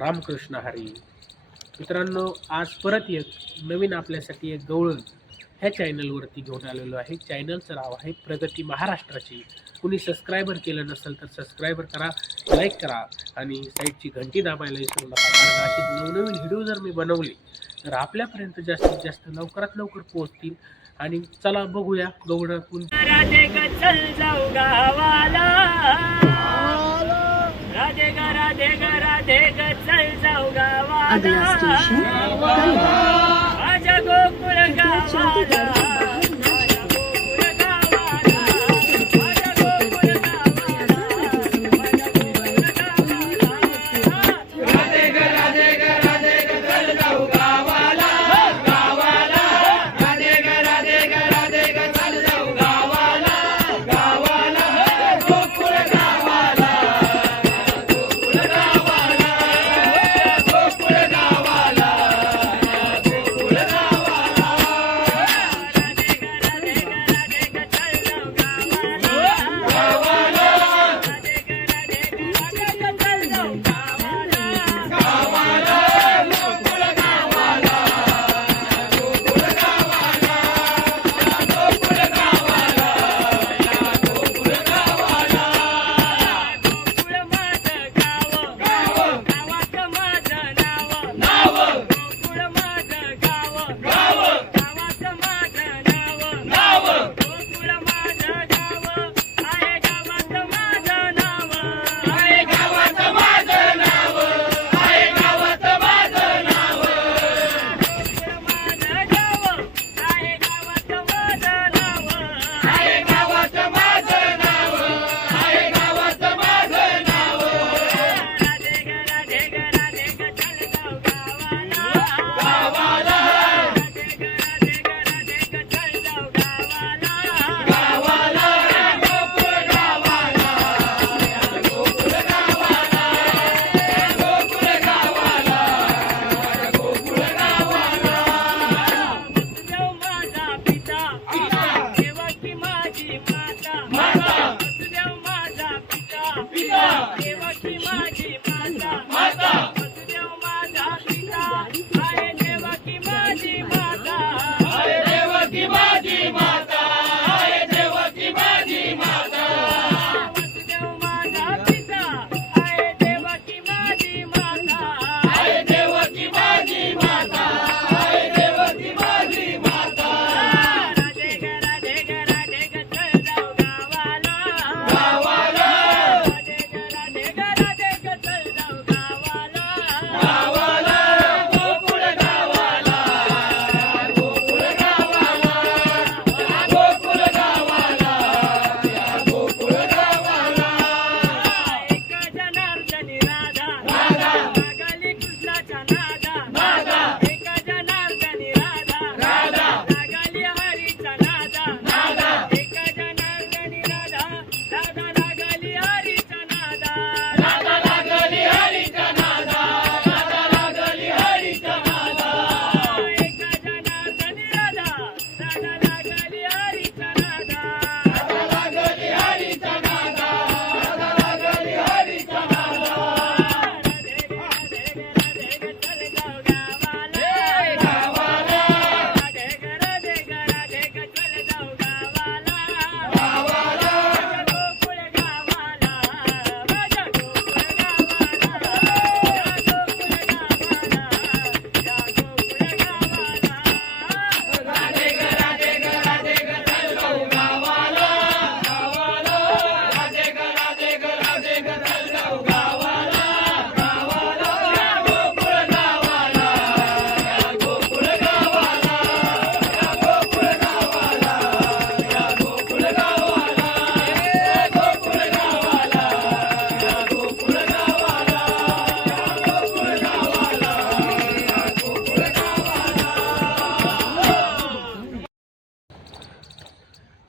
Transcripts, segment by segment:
रामकृष्ण हरी. मित्रांनो आज परत एक नवीन आपल्यासाठी एक गवळण ह्या चॅनलवरती घेऊन आलेलो आहे. चॅनलचं नाव आहे प्रगती महाराष्ट्राची. कुणी सबस्क्रायबर केलं नसेल तर सबस्क्रायबर करा लाईक करा आणि साईडची घंटी दाबायला विसरू नका. कारण अशी नवनवीन व्हिडिओ जर मी बनवले तर आपल्यापर्यंत जास्तीत जास्त लवकरात लवकर पोहोचतील. आणि चला बघूया गवळण कोण राधे ग राधे ग राधे अगला स्टेशन कलवा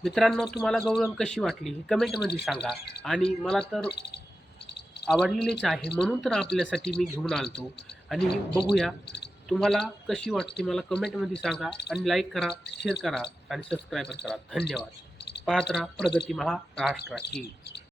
मित्रांनो तुम्हाला गौरंग कशी वाटली हे कमेंटमध्ये सांगा. आणि मला तर आवडलेलीच आहे म्हणून तर आपल्यासाठी मी घेऊन आलतो. आणि बघूया तुम्हाला कशी वाटते मला कमेंटमध्ये सांगा. आणि लाईक करा शेअर करा आणि सबस्क्राईबर करा. धन्यवाद. पाहत राहा प्रगती महाराष्ट्राची